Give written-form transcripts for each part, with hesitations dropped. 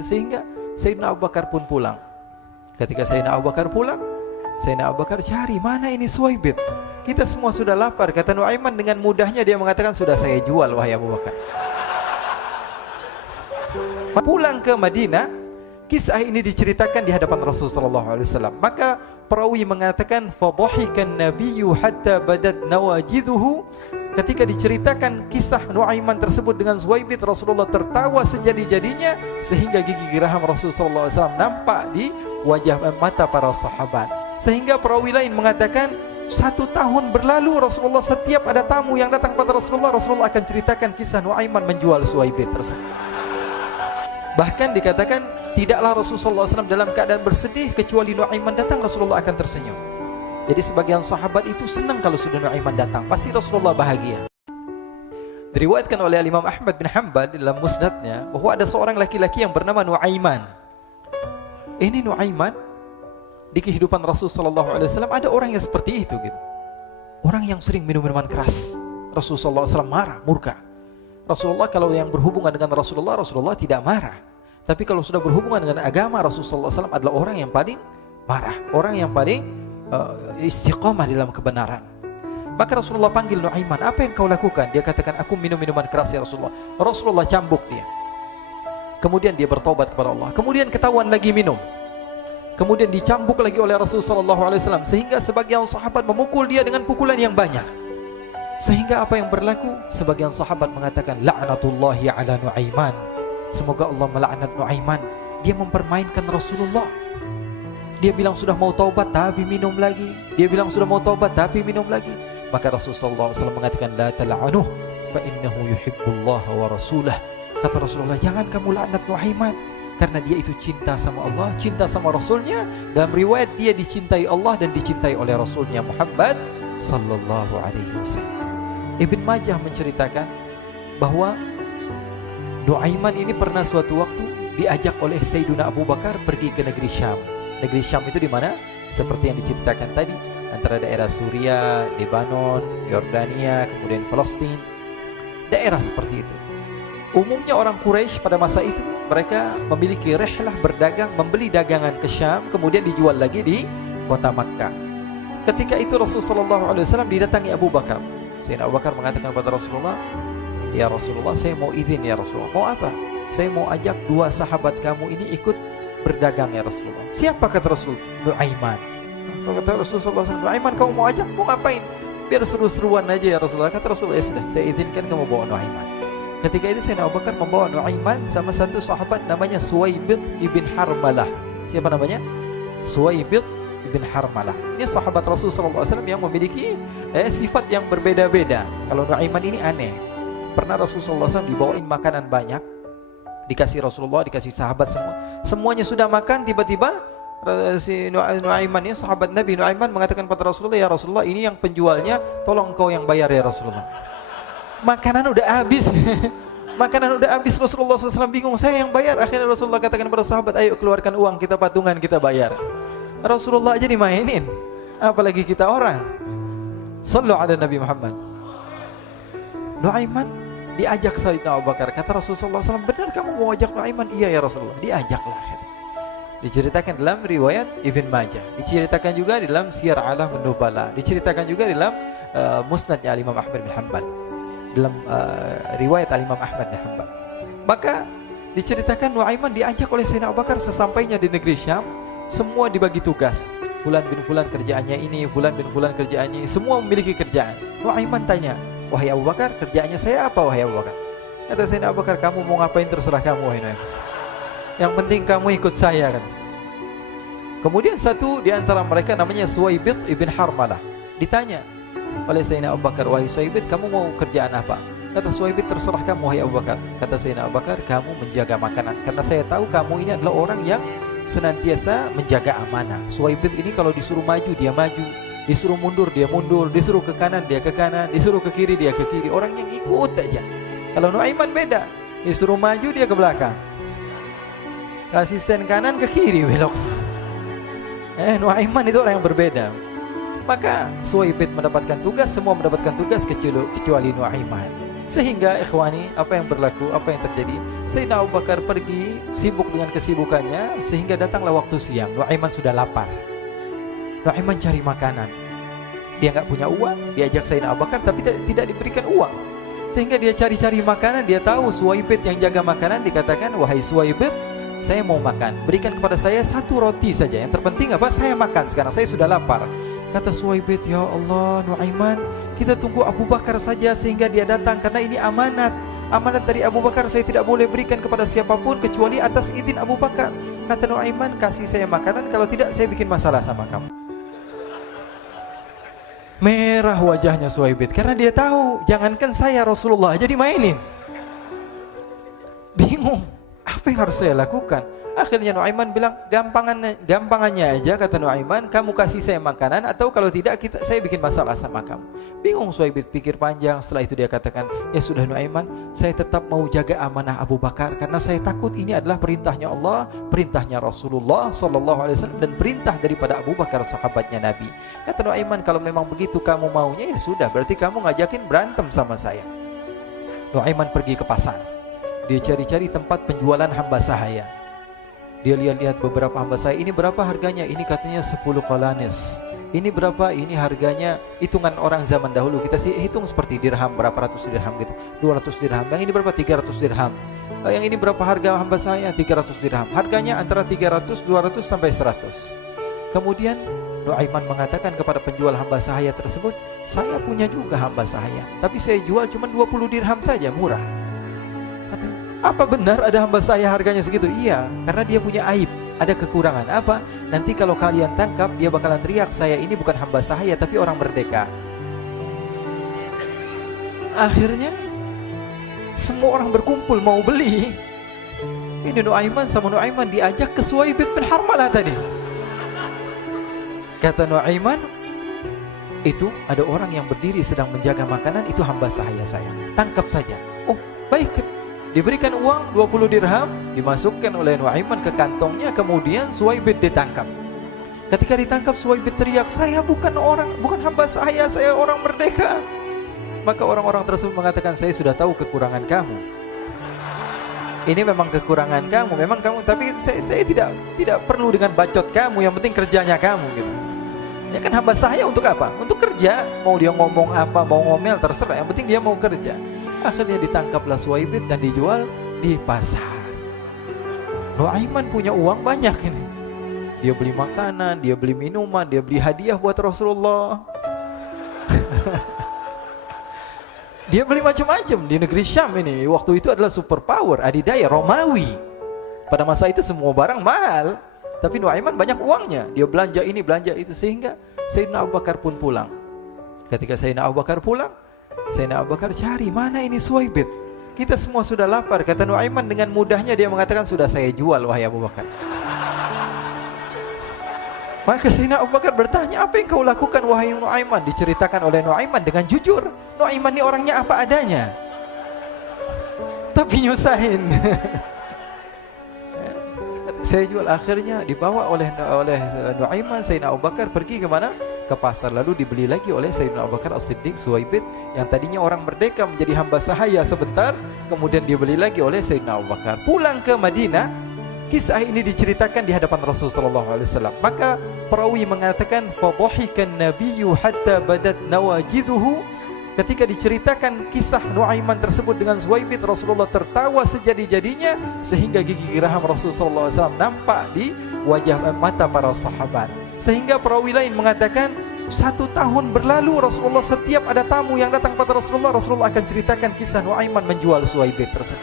Sehingga Sayyidina Abu Bakar pun pulang. Ketika Sayyidina Abu Bakar pulang, Sayyidina Abu Bakar cari, mana ini Suwaibit? Kita semua sudah lapar. Kata Nuaiman dengan mudahnya dia mengatakan, sudah saya jual wahai Abu Bakar. Pulang ke Madinah, kisah ini diceritakan di hadapan Rasulullah SAW. Maka perawi mengatakan, fadhahikan nabiyyu hatta badat nawajiduhu. Ketika diceritakan kisah Nuaiman tersebut dengan Suwaibit, Rasulullah tertawa sejadi-jadinya sehingga gigi geraham Rasulullah SAW nampak di wajah mata para sahabat. Sehingga perawi lain mengatakan 1 tahun berlalu Rasulullah setiap ada tamu yang datang pada Rasulullah, Rasulullah akan ceritakan kisah Nuaiman menjual Suwaibit tersebut. Bahkan dikatakan tidaklah Rasulullah SAW dalam keadaan bersedih kecuali Nuaiman datang Rasulullah akan tersenyum. Jadi sebagian sahabat itu senang kalau sudah Nuaiman datang, pasti Rasulullah bahagia. Diriwayatkan oleh Imam Ahmad bin Hanbal dalam musnadnya bahwa ada seorang laki-laki yang bernama Nuaiman. Ini Nuaiman di kehidupan Rasulullah SAW ada orang yang seperti itu gitu. Orang yang sering minum minuman keras. Rasulullah SAW marah, murka. Rasulullah kalau yang berhubungan dengan Rasulullah tidak marah. Tapi kalau sudah berhubungan dengan agama, Rasulullah SAW adalah orang yang paling marah, orang yang paling istiqamah dalam kebenaran. Maka Rasulullah panggil Nuaiman, apa yang kau lakukan? Dia katakan, aku minum minuman keras ya Rasulullah. Rasulullah cambuk dia. Kemudian dia bertobat kepada Allah. Kemudian ketahuan lagi minum. Kemudian dicambuk lagi oleh Rasulullah SAW, sehingga sebagian sahabat memukul dia dengan pukulan yang banyak. Sehingga apa yang berlaku? Sebagian sahabat mengatakan, la'natullahi ala Nuaiman. Semoga Allah melaknat Nuaiman. Dia mempermainkan Rasulullah. Dia bilang sudah mau taubat tapi minum lagi. Dia bilang sudah mau taubat tapi minum lagi. Maka Rasulullah SAW mengatakan, la tal'anuh fa innahu yuhibbullah wa rasulah. Kata Rasulullah, jangan kamu laknat Nuaiman, karena dia itu cinta sama Allah, cinta sama Rasulnya. Dalam riwayat dia dicintai Allah dan dicintai oleh Rasulnya Muhammad sallallahu alaihi wasallam. Ibn Majah menceritakan bahwa Nuaiman ini pernah suatu waktu diajak oleh Sayyidina Abu Bakar pergi ke negeri Syam. Negeri Syam itu di mana? Seperti yang diceritakan tadi, antara daerah Suriah, Lebanon, Yordania, kemudian Palestina. Daerah seperti itu. Umumnya orang Quraisy pada masa itu mereka memiliki rihlah berdagang, membeli dagangan ke Syam, kemudian dijual lagi di kota Makkah. Ketika itu Rasulullah SAW didatangi Abu Bakar. Sayyidina Abu Bakar mengatakan kepada Rasulullah, ya Rasulullah, saya mau izin ya Rasulullah. Mau apa? Saya mau ajak 2 sahabat kamu ini ikut berdagang ya Rasulullah. Siapa? Kata Rasul, Nuaiman. Kata Rasulullah SAW, Nuaiman kamu mau ajak? Mau ngapain? Biar seru-seruan aja ya Rasulullah. Kata Rasulullah, ya sudah, saya izinkan kamu bawa Nuaiman. Ketika itu Sayyidina Abu Bakar membawa Nuaiman sama satu sahabat namanya Suwaibit ibn Harmalah. Siapa namanya? Suwaibit ibn Harmalah. Ini sahabat Rasulullah SAW yang memiliki sifat yang berbeda-beda. Kalau Nuaiman ini aneh. Pernah Rasulullah SAW dibawain makanan banyak, dikasih Rasulullah, dikasih sahabat semua. Semuanya sudah makan, tiba-tiba si Nuaiman ini, sahabat Nabi Nuaiman mengatakan kepada Rasulullah, ya Rasulullah, ini yang penjualnya, tolong kau yang bayar ya Rasulullah. Makanan udah habis. Makanan udah habis, Rasulullah SAW bingung, saya yang bayar. Akhirnya Rasulullah katakan kepada sahabat, ayo keluarkan uang, kita patungan, kita bayar. Rasulullah aja dimainin, apalagi kita orang. Sallu ala Nabi Muhammad. Nuaiman diajak Sayyidina Abu Bakar. Kata Rasulullah SAW, benar kamu mau ajak Nuaiman? Iya ya Rasulullah. Diajaklah akhirnya. Diceritakan dalam riwayat Ibn Majah, diceritakan juga di dalam Siyar A'lam An-Nubala, diceritakan juga di dalam musnadnya Imam Ahmad bin Hanbal, dalam riwayat Imam Ahmad bin Hanbal. Maka diceritakan Nuaiman diajak oleh Sayyidina Abu Bakar. Sesampainya di negeri Syam, semua dibagi tugas. Fulan bin Fulan kerjaannya ini, Fulan bin Fulan kerjaannya ini, semua memiliki kerjaan. Nuaiman tanya, wahai Abu Bakar, kerjaannya saya apa wahai Abu Bakar? Kata Sayyidina Abu Bakar, kamu mau ngapain terserah kamu wahai Nuaiman. Yang penting kamu ikut saya kan. Kemudian satu di antara mereka namanya Suwaibit ibn Harmalah. Ditanya oleh Sayyidina Abu Bakar, wahai Suwaibit, kamu mau kerjaan apa? Kata Suwaibit, terserah kamu wahai Abu Bakar. Kata Sayyidina Abu Bakar, kamu menjaga makanan, karena saya tahu kamu ini adalah orang yang senantiasa menjaga amanah. Suwaibit ini kalau disuruh maju dia maju, disuruh mundur dia mundur, disuruh ke kanan dia ke kanan, disuruh ke kiri dia ke kiri. Orang yang ikut aja. Kalau Nuaiman beda, disuruh maju dia ke belakang, kasih sen kanan ke kiri belok. Nuaiman itu orang yang berbeda. Maka Suwaibit mendapatkan tugas, semua mendapatkan tugas kecuali Nuaiman. Sehingga ikhwani, apa yang berlaku, apa yang terjadi? Sayyidina Abu Bakar pergi sibuk dengan kesibukannya, sehingga datanglah waktu siang. Nuaiman sudah lapar. Nuaiman cari makanan. Dia nggak punya uang, diajak Sayyidina Abu Bakar tapi tidak diberikan uang. Sehingga dia cari-cari makanan. Dia tahu Suwaibid yang jaga makanan, dikatakan, wahai Suwaibid, saya mau makan, berikan kepada saya 1 roti saja. Yang terpenting apa? Saya makan sekarang, saya sudah lapar. Kata Suwaibid, ya Allah Nuaiman, kita tunggu Abu Bakar saja sehingga dia datang, karena ini amanat. Amanat dari Abu Bakar, saya tidak boleh berikan kepada siapapun kecuali atas izin Abu Bakar. Kata Nuaiman, kasih saya makanan, kalau tidak saya bikin masalah sama kamu. Merah wajahnya Suwaibid karena dia tahu, jangankan saya, Rasulullah jadi mainin. Bingung, apa yang harus saya lakukan? Akhirnya Nuaiman bilang, gampangannya aja, kata Nuaiman, kamu kasih saya makanan, atau kalau tidak saya bikin masalah sama kamu. Bingung Suwaibid, pikir panjang. Setelah itu dia katakan, ya sudah Nuaiman, saya tetap mau jaga amanah Abu Bakar, karena saya takut ini adalah perintahnya Allah, perintahnya Rasulullah SAW, dan perintah daripada Abu Bakar, sahabatnya Nabi. Kata Nuaiman, kalau memang begitu kamu maunya, ya sudah, berarti kamu ngajakin berantem sama saya. Nuaiman pergi ke pasar. Dia cari-cari tempat penjualan hamba sahaya. Dia lihat-lihat beberapa hamba sahaya. Ini berapa harganya? Ini katanya 10 qalanis. Ini berapa? Ini harganya, hitungan orang zaman dahulu, kita sih hitung seperti dirham, berapa ratus dirham gitu, 200 dirham. Yang ini berapa? 300 dirham. Yang ini berapa harga hamba sahaya? 300 dirham. Harganya antara 300, 200 sampai 100. Kemudian Nuaiman mengatakan kepada penjual hamba sahaya tersebut, saya punya juga hamba sahaya, tapi saya jual cuma 20 dirham saja, murah. Katanya, apa benar ada hamba saya harganya segitu? Iya, karena dia punya aib, ada kekurangan. Apa? Nanti kalau kalian tangkap, dia bakalan teriak, saya ini bukan hamba sahaya tapi orang merdeka. Akhirnya semua orang berkumpul mau beli. Ini Nuaiman sama Nuaiman diajak ke Suwaibid bin Harmalah tadi. Kata Nuaiman, itu ada orang yang berdiri sedang menjaga makanan, itu hamba sahaya saya, tangkap saja. Oh baik. Diberikan uang 20 dirham, dimasukkan oleh Nuaiman ke kantongnya, kemudian Suwaibid ditangkap. Ketika ditangkap, Suwaibid teriak, saya bukan hamba saya orang merdeka. Maka orang-orang tersebut mengatakan, saya sudah tahu kekurangan kamu. Ini memang kekurangan kamu, memang kamu, tapi saya tidak perlu dengan bacot kamu, yang penting kerjanya kamu gitu. Ya kan hamba saya untuk apa? Untuk kerja. Mau dia ngomong apa, mau ngomel terserah, yang penting dia mau kerja. Akhirnya ditangkaplah Suwaibid dan dijual di pasar. Nuaiman punya uang banyak ini. Dia beli makanan, dia beli minuman, dia beli hadiah buat Rasulullah. Dia beli macam-macam di negeri Syam ini. Waktu itu adalah superpower, adidaya Romawi. Pada masa itu semua barang mahal, tapi Nuaiman banyak uangnya. Dia belanja ini, belanja itu, sehingga Sayyidina Abu Bakar pun pulang. Ketika Sayyidina Abu Bakar pulang, Sayyidina Abu Bakar cari, mana ini Suwaibid? Kita semua sudah lapar. Kata Nuaiman dengan mudahnya dia mengatakan, sudah saya jual wahai Abu Bakar. Maka Sayyidina Abu Bakar bertanya, apa yang kau lakukan wahai Nuaiman? Diceritakan oleh Nuaiman dengan jujur. Nuaiman ini orangnya apa adanya, tapi nyusahin. Saya jual. Akhirnya dibawa oleh Nuaiman, Sayyidina Abu Bakar pergi ke mana? Ke pasar. Lalu dibeli lagi oleh Sayyidina Abu Bakar As-Siddiq Suwaibid, yang tadinya orang merdeka menjadi hamba sahaya sebentar, kemudian dibeli lagi oleh Sayyidina Abu Bakar. Pulang ke Madinah, kisah ini diceritakan di hadapan Rasulullah SAW. Maka perawi mengatakan, fadhahikan nabiyyu hatta badat nawajiduhu. Ketika diceritakan kisah Nuaiman tersebut dengan Suwaibid, Rasulullah tertawa sejadi-jadinya, sehingga gigi geraham Rasulullah SAW nampak di wajah mata para sahabat. Sehingga perawi lain mengatakan, 1 tahun berlalu Rasulullah, setiap ada tamu yang datang pada Rasulullah, Rasulullah akan ceritakan kisah Nuaiman menjual Suwaibid tersebut.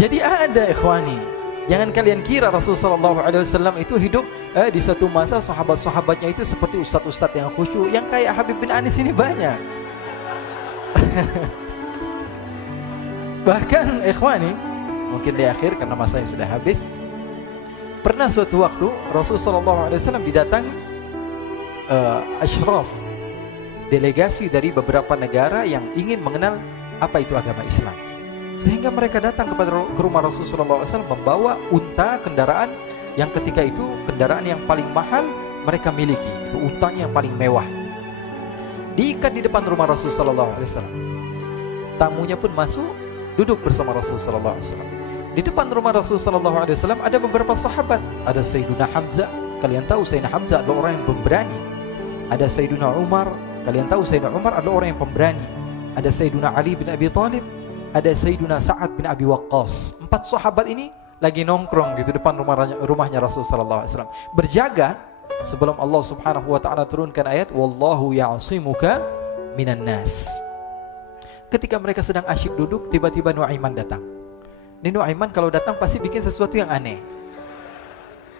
Jadi ada ikhwani, jangan kalian kira Rasulullah SAW itu hidup di satu masa sahabat-sahabatnya itu seperti ustadz-ustadz yang khusyuk, yang kayak Habib bin Anis ini banyak. Bahkan ikhwani, mungkin di akhir karena masanya sudah habis, pernah suatu waktu Rasulullah SAW didatangi asyraf, delegasi dari beberapa negara yang ingin mengenal apa itu agama Islam. Sehingga mereka datang ke rumah Rasulullah SAW membawa unta, kendaraan yang ketika itu kendaraan yang paling mahal mereka miliki, itu untanya yang paling mewah. Diikat di depan rumah Rasulullah SAW. Tamunya pun masuk, duduk bersama Rasul sallallahu alaihi wasallam. Di depan rumah Rasul sallallahu alaihi wasallam ada beberapa sahabat. Ada Sayyiduna Hamzah. Kalian tahu Sayyidina Hamzah adalah orang yang pemberani. Ada Sayyiduna Umar. Kalian tahu Sayyidina Umar adalah orang yang pemberani. Ada Sayyiduna Ali bin Abi Thalib. Ada Sayyiduna Sa'ad bin Abi Waqqas. 4 sahabat ini lagi nongkrong gitu depan rumahnya Rasul sallallahu alaihi wasallam, berjaga sebelum Allah Subhanahu wa taala turunkan ayat wallahu ya'simuka minan nas. Ketika mereka sedang asyik duduk, tiba-tiba Nuaiman datang. Ini Nuaiman kalau datang pasti bikin sesuatu yang aneh.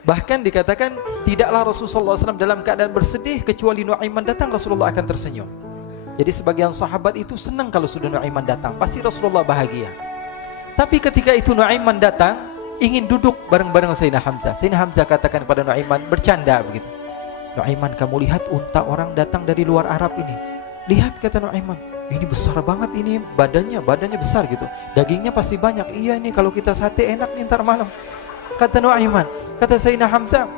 Bahkan dikatakan tidaklah Rasulullah SAW dalam keadaan bersedih, kecuali Nuaiman datang Rasulullah akan tersenyum. Jadi sebagian sahabat itu senang kalau sudah Nuaiman datang, pasti Rasulullah bahagia. Tapi ketika itu Nuaiman datang, ingin duduk bareng-bareng Sayyidina Hamzah. Sayyidina Hamzah katakan kepada Nuaiman, bercanda begitu. Nuaiman, kamu lihat unta orang datang dari luar Arab ini. Lihat, kata Nuaiman, ini besar banget ini, badannya besar gitu. Dagingnya pasti banyak. Iya nih kalau kita sate enak nih ntar malam. Kata Nuaiman. Kata Sayyidina Hamzah,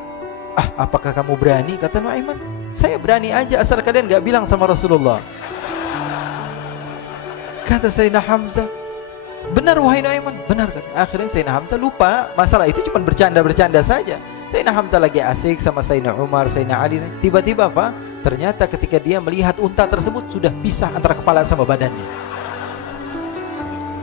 apakah kamu berani? Kata Nuaiman, saya berani aja asal kalian gak bilang sama Rasulullah. Kata Sayyidina Hamzah, benar wahai Nuaiman, benar kan? Akhirnya Sayyidina Hamzah lupa masalah itu, cuma bercanda-bercanda saja. Sayyidina Hamzah lagi asik sama Sayyidina Umar, Sayyidina Ali. Tiba-tiba apa? Ternyata ketika dia melihat unta tersebut sudah pisah antara kepala sama badannya.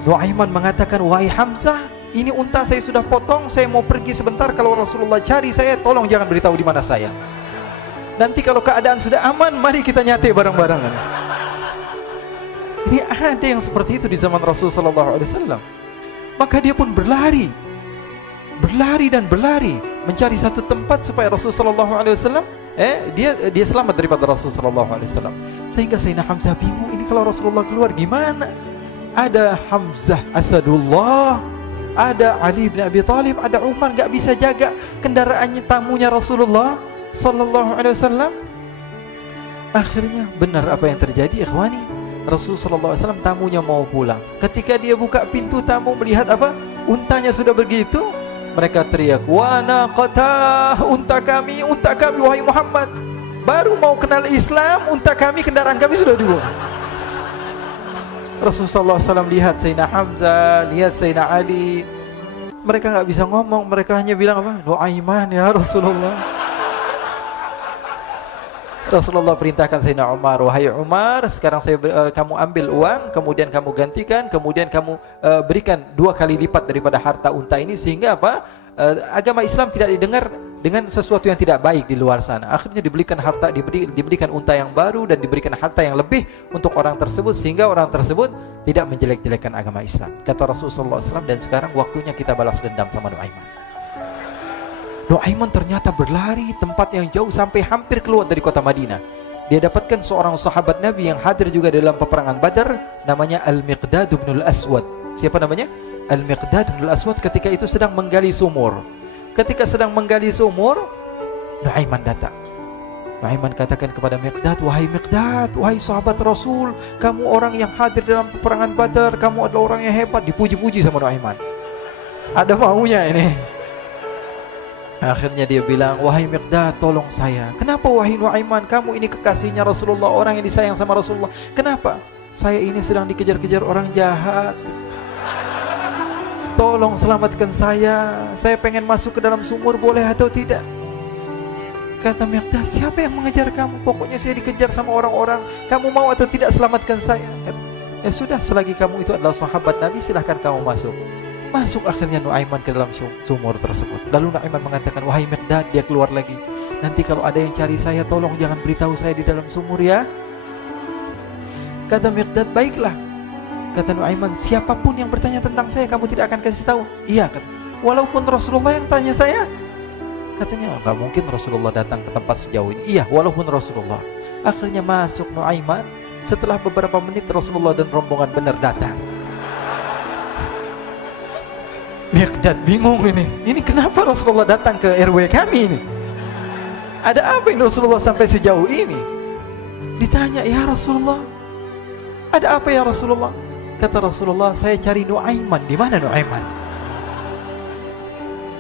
Nuaiman mengatakan, wahai Hamzah, ini unta saya sudah potong, saya mau pergi sebentar. Kalau Rasulullah cari saya, tolong jangan beritahu di mana saya. Nanti kalau keadaan sudah aman, mari kita nyate bareng-barengan. Ini ada yang seperti itu di zaman Rasul sallallahu alaihi wasallam. Maka dia pun berlari dan berlari mencari satu tempat supaya Rasul sallallahu alaihi wasallam dia selamat daripada Rasul sallallahu alaihi wasallam. Sehingga Sayyidina Hamzah bingung, ini kalau Rasulullah keluar gimana? Ada Hamzah Asadullah, ada Ali bin Abi Thalib, ada Umar, gak bisa jaga kendaraannya tamunya Rasulullah sallallahu alaihi wasallam. Akhirnya benar apa yang terjadi, ikhwani. Rasul sallallahu alaihi wasallam tamunya mau pulang. Ketika dia buka pintu tamu melihat apa? Untanya sudah begitu. Mereka teriak, "Wa naqatah, unta kami wahai Muhammad. Baru mau kenal Islam, unta kami, kendaraan kami sudah dibuang." Rasul sallallahu alaihi wasallam lihat Sayyidina Hamzah, lihat Sayyidina Ali. Mereka enggak bisa ngomong, mereka hanya bilang apa? Nuaiman ya Rasulullah. Rasulullah perintahkan Sayyidina Umar, wahai Umar, sekarang kamu ambil uang, kemudian kamu gantikan, kemudian kamu berikan 2 kali lipat daripada harta unta ini, sehingga apa? Agama Islam tidak didengar dengan sesuatu yang tidak baik di luar sana. Akhirnya diberikan harta, diberikan unta yang baru dan diberikan harta yang lebih untuk orang tersebut, sehingga orang tersebut tidak menjelek-jelekan agama Islam. Kata Rasulullah SAW, dan sekarang waktunya kita balas dendam sama Nuaiman. Nuaiman ternyata berlari tempat yang jauh sampai hampir keluar dari kota Madinah. Dia dapatkan seorang sahabat Nabi yang hadir juga dalam peperangan Badar, namanya Al-Miqdad bin Al-Aswad. Siapa namanya? Al-Miqdad bin Al-Aswad ketika itu sedang menggali sumur. Ketika sedang menggali sumur, Nuaiman datang. Nuaiman katakan kepada Miqdad, wahai Miqdad, wahai sahabat Rasul, kamu orang yang hadir dalam peperangan Badar, kamu adalah orang yang hebat. Dipuji-puji sama Nuaiman. Ada maunya ini. Akhirnya dia bilang, wahai Miqdad, tolong saya. Kenapa wahai Nuaiman, kamu ini kekasihnya Rasulullah, orang yang disayang sama Rasulullah. Kenapa? Saya ini sedang dikejar-kejar orang jahat. Tolong selamatkan saya. Saya pengen masuk ke dalam sumur, boleh atau tidak? Kata Miqdad, siapa yang mengejar kamu? Pokoknya saya dikejar sama orang-orang. Kamu mau atau tidak selamatkan saya? Ya sudah, selagi kamu itu adalah sahabat Nabi, silahkan kamu masuk. Masuk akhirnya Nuaiman ke dalam sumur tersebut. Lalu Nuaiman mengatakan, wahai Miqdad, dia keluar lagi. Nanti kalau ada yang cari saya, tolong jangan beritahu saya di dalam sumur ya. Kata Miqdad, baiklah. Kata Nuaiman, siapapun yang bertanya tentang saya, kamu tidak akan kasih tahu? Iya, kata. Walaupun Rasulullah yang tanya saya? Katanya, enggak mungkin Rasulullah datang ke tempat sejauh ini. Iya, walaupun Rasulullah. Akhirnya masuk Nuaiman. Setelah beberapa menit Rasulullah dan rombongan benar datang. Miqdad bingung ini. Ini kenapa Rasulullah datang ke RW kami ini? Ada apa ini Rasulullah sampai sejauh ini? Ditanya, ya Rasulullah, ada apa ya Rasulullah? Kata Rasulullah, saya cari Nuaiman. Di mana Nuaiman?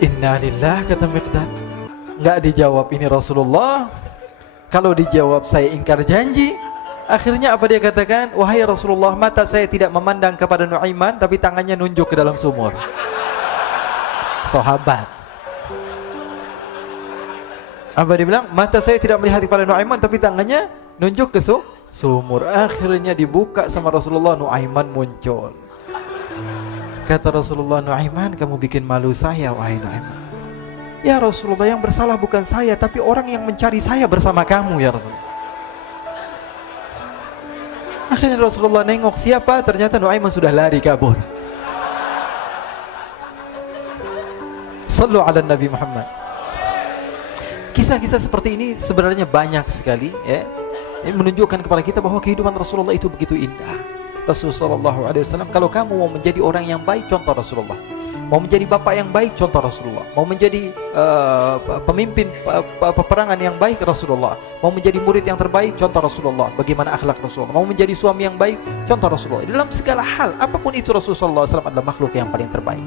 Innalillah, kata Miqdad. Enggak dijawab ini Rasulullah. Kalau dijawab saya ingkar janji. Akhirnya apa dia katakan? Wahai Rasulullah, mata saya tidak memandang kepada Nuaiman, tapi tangannya nunjuk ke dalam sumur. Sahabat. Apa dia bilang? Mata saya tidak melihat kepada Nuaiman, tapi tangannya nunjuk ke sumur. Akhirnya dibuka sama Rasulullah, Nuaiman muncul. Kata Rasulullah, Nuaiman, kamu bikin malu saya, wahai Nuaiman. Ya Rasulullah, yang bersalah bukan saya, tapi orang yang mencari saya bersama kamu, ya Rasulullah. Akhirnya Rasulullah nengok, siapa? Ternyata Nuaiman sudah lari kabur. Sallu ala Nabi Muhammad. Kisah-kisah seperti ini sebenarnya banyak sekali, ya. Ini menunjukkan kepada kita bahwa kehidupan Rasulullah itu begitu indah. Rasulullah SAW, kalau kamu mau menjadi orang yang baik, contoh Rasulullah. Mau menjadi bapak yang baik, contoh Rasulullah. Mau menjadi pemimpin peperangan yang baik, Rasulullah. Mau menjadi murid yang terbaik, contoh Rasulullah. Bagaimana akhlak Rasulullah. Mau menjadi suami yang baik, contoh Rasulullah. Dalam segala hal, apapun itu, Rasulullah SAW adalah makhluk yang paling terbaik.